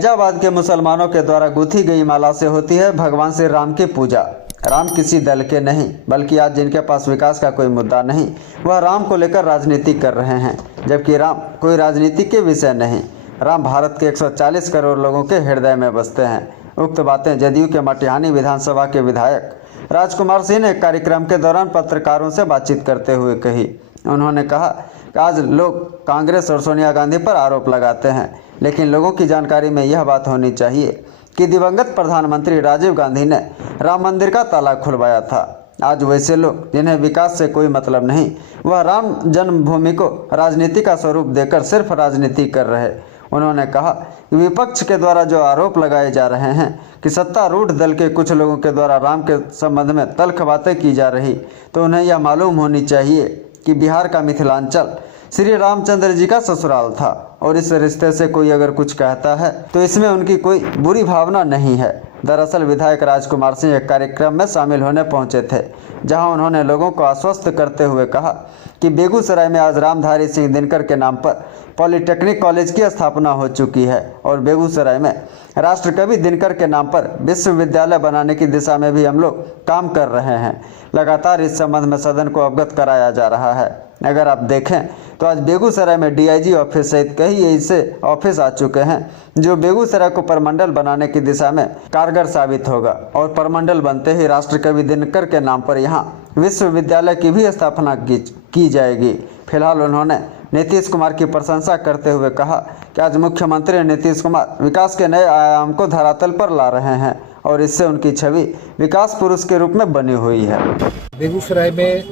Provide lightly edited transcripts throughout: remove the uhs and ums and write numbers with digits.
फैजाबाद के मुसलमानों के द्वारा गूंथी गई माला से होती है भगवान श्री राम की पूजा। राम किसी दल के नहीं, बल्कि आज जिनके पास विकास का कोई मुद्दा नहीं, वह राम को लेकर राजनीति कर रहे हैं, जबकि राम कोई राजनीति के विषय नहीं। राम भारत के 140 करोड़ लोगों के हृदय में बसते हैं। उक्त बातें जदयू के मटिहानी विधानसभा के विधायक राजकुमार सिंह ने एक कार्यक्रम के दौरान पत्रकारों से बातचीत करते हुए कही। उन्होंने कहा कि आज लोग कांग्रेस और सोनिया गांधी पर आरोप लगाते हैं, लेकिन लोगों की जानकारी में यह बात होनी चाहिए कि दिवंगत प्रधानमंत्री राजीव गांधी ने राम मंदिर का ताला खुलवाया था। आज वैसे लोग जिन्हें विकास से कोई मतलब नहीं, वह राम जन्मभूमि को राजनीति का स्वरूप देकर सिर्फ राजनीति कर रहे। उन्होंने कहा कि विपक्ष के द्वारा जो आरोप लगाए जा रहे हैं कि सत्तारूढ़ दल के कुछ लोगों के द्वारा राम के संबंध में तल्ख बातें की जा रही, तो उन्हें यह मालूम होनी चाहिए कि बिहार का मिथिलांचल श्री रामचंद्र जी का ससुराल था, और इस रिश्ते से कोई अगर कुछ कहता है तो इसमें उनकी कोई बुरी भावना नहीं है। दरअसल विधायक राजकुमार सिंह एक कार्यक्रम में शामिल होने पहुंचे थे, जहां उन्होंने लोगों को आश्वस्त करते हुए कहा कि बेगूसराय में आज रामधारी सिंह दिनकर के नाम पर पॉलिटेक्निक कॉलेज की स्थापना हो चुकी है, और बेगूसराय में राष्ट्रकवि दिनकर के नाम पर विश्वविद्यालय बनाने की दिशा में भी हम लोग काम कर रहे हैं। लगातार इस संबंध में सदन को अवगत कराया जा रहा है। अगर आप देखें तो आज बेगूसराय में डीआईजी ऑफिस सहित कई ऐसे ऑफिस आ चुके हैं जो बेगूसराय को परमंडल बनाने की दिशा में कारगर साबित होगा, और परमंडल बनते ही राष्ट्रकवि दिनकर के नाम पर यहाँ विश्वविद्यालय की भी स्थापना की जाएगी। फिलहाल उन्होंने नीतीश कुमार की प्रशंसा करते हुए कहा कि आज मुख्यमंत्री नीतीश कुमार विकास के नए आयाम को धरातल पर ला रहे हैं, और इससे उनकी छवि विकास पुरुष के रूप में बनी हुई है। बेगूसराय में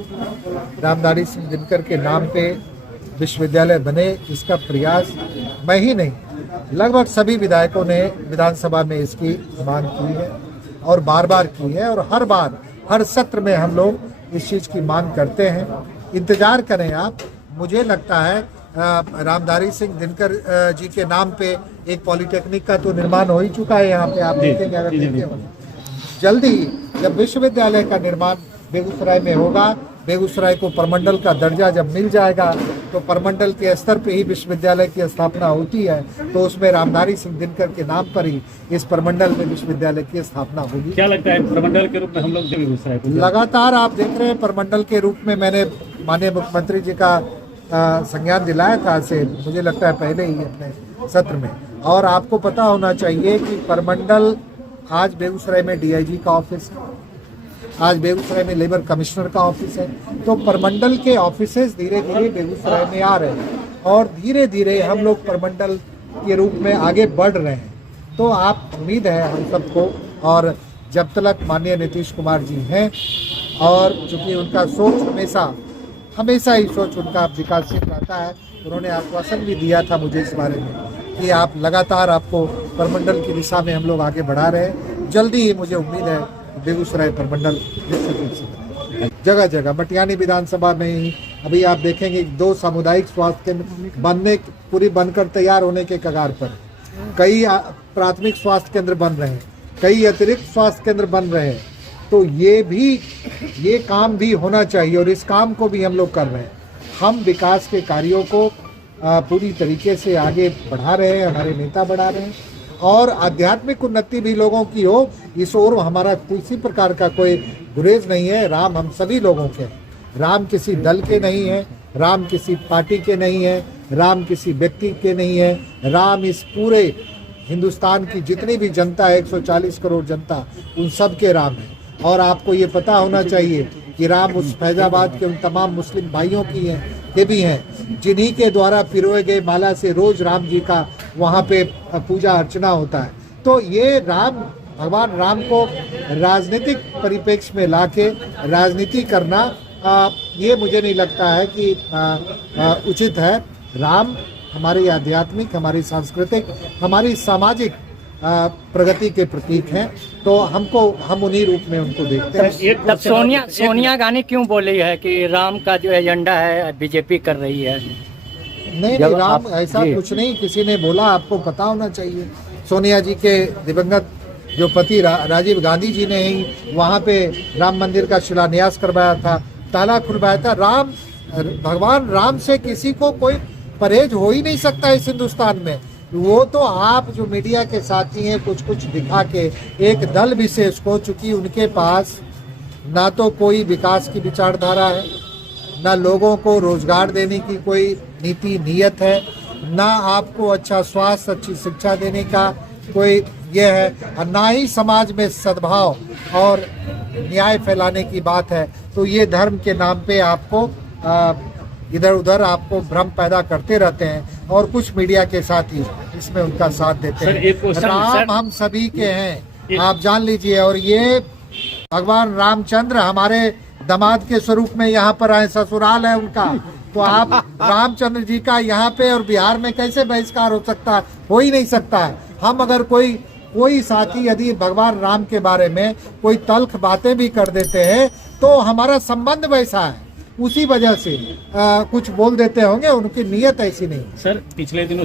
रामधारी सिंह दिनकर के नाम पे विश्वविद्यालय बने, इसका प्रयास मैं ही नहीं, लगभग सभी विधायकों ने विधानसभा में इसकी मांग की है और बार बार की है, और हर बार हर सत्र में हम लोग इस चीज़ की मांग करते हैं। इंतजार करें आप, मुझे लगता है रामधारी सिंह दिनकर जी के नाम पे एक पॉलिटेक्निक का तो निर्माण हो ही चुका है यहाँ पे, आप देखेंगे अगर देखेंगे जल्दी जब विश्वविद्यालय का निर्माण बेगूसराय में होगा, बेगूसराय को परमंडल का दर्जा जब मिल जाएगा, तो परमंडल के स्तर पे ही विश्वविद्यालय की स्थापना होती है, तो उसमें रामधारी सिंह दिनकर के नाम पर ही इस परमंडल में विश्वविद्यालय की स्थापना होगी। क्या लगता है परमंडल के रूप में हम लोग बेगूसराय को लगातार आप देख रहे हैं परमंडल के रूप में मैंने माननीय मुख्यमंत्री जी का संज्ञान दिलाया था से मुझे लगता है पहले ही अपने सत्र में। और आपको पता होना चाहिए कि परमंडल आज बेगूसराय में डीआईजी का ऑफिस है, आज बेगूसराय में लेबर कमिश्नर का ऑफिस है, तो परमंडल के ऑफिसेज धीरे धीरे बेगूसराय में आ रहे हैं, और धीरे धीरे हम लोग परमंडल के रूप में आगे बढ़ रहे हैं। तो आप उम्मीद है हम सबको, और जब तक माननीय नीतीश कुमार जी हैं, और चूँकि उनका सोच हमेशा ही सोच उनका विकासशील रहता है, उन्होंने आश्वासन भी दिया था मुझे इस बारे में कि आप लगातार आपको परमंडल की दिशा में हम लोग आगे बढ़ा रहे हैं। जल्दी ही मुझे उम्मीद है बेगूसराय परमंडल जगह जगह मटिहानी विधानसभा में ही अभी आप देखेंगे 2 सामुदायिक स्वास्थ्य केंद्र पूरी बनकर तैयार होने के कगार पर, कई प्राथमिक स्वास्थ्य केंद्र बन रहे हैं, कई अतिरिक्त स्वास्थ्य केंद्र बन रहे हैं। तो ये काम भी होना चाहिए, और इस काम को भी हम लोग कर रहे हैं। हम विकास के कार्यों को पूरी तरीके से आगे बढ़ा रहे हैं, हमारे नेता बढ़ा रहे हैं, और आध्यात्मिक उन्नति भी लोगों की हो, इस ओर हमारा किसी प्रकार का कोई गुरेज नहीं है। राम हम सभी लोगों के, राम किसी दल के नहीं है, राम किसी पार्टी के नहीं है, राम किसी व्यक्ति के नहीं है, राम इस पूरे हिंदुस्तान की जितनी भी जनता है, 140 करोड़ जनता, उन सब के राम है। और आपको ये पता होना चाहिए कि राम उस फैजाबाद के उन तमाम मुस्लिम भाइयों के भी हैं जिन्हीं के द्वारा पिरोए गए माला से रोज राम जी का वहाँ पे पूजा अर्चना होता है। तो ये भगवान राम को राजनीतिक परिप्रेक्ष्य में लाके राजनीति करना ये मुझे नहीं लगता है कि उचित है। राम हमारी आध्यात्मिक, हमारी सांस्कृतिक, हमारी सामाजिक प्रगति के प्रतीक हैं, तो हम उन्हीं रूप में उनको देखते हैं। सोनिया गांधी क्यों बोली है कि राम का जो एजेंडा है बीजेपी कर रही है? नहीं, राम ऐसा कुछ नहीं किसी ने बोला, आपको पता होना चाहिए। सोनिया जी के दिवंगत जो पति राजीव गांधी जी ने ही वहाँ पे राम मंदिर का शिलान्यास करवाया था, ताला खुलवाया था। भगवान राम से किसी को कोई परहेज हो ही नहीं सकता इस हिंदुस्तान में। वो तो आप जो मीडिया के साथी हैं कुछ कुछ दिखा के एक दल विशेष को, चूंकि उनके पास ना तो कोई विकास की विचारधारा है, ना लोगों को रोजगार देने की कोई नीति नीयत है, ना आपको अच्छा स्वास्थ्य अच्छी शिक्षा देने का कोई ये है, और ना ही समाज में सद्भाव और न्याय फैलाने की बात है। तो ये धर्म के नाम पे आपको इधर उधर आपको भ्रम पैदा करते रहते हैं और कुछ मीडिया के साथी इसमें उनका साथ देते सर, एक हैं। क्वेश्चन- राम हम सभी के हैं, आप जान लीजिए। और ये भगवान रामचंद्र हमारे दामाद के स्वरूप में यहाँ पर आए, ससुराल है उनका, तो आप रामचंद्र जी का यहाँ पे और बिहार में कैसे बहिष्कार हो सकता है? हो ही नहीं सकता है। हम अगर कोई साथी यदि भगवान राम के बारे में कोई तल्ख बातें भी कर देते हैं तो हमारा संबंध वैसा है, उसी वजह से कुछ बोल देते होंगे, उनकी नीयत ऐसी नहीं। सर, पिछले दिनों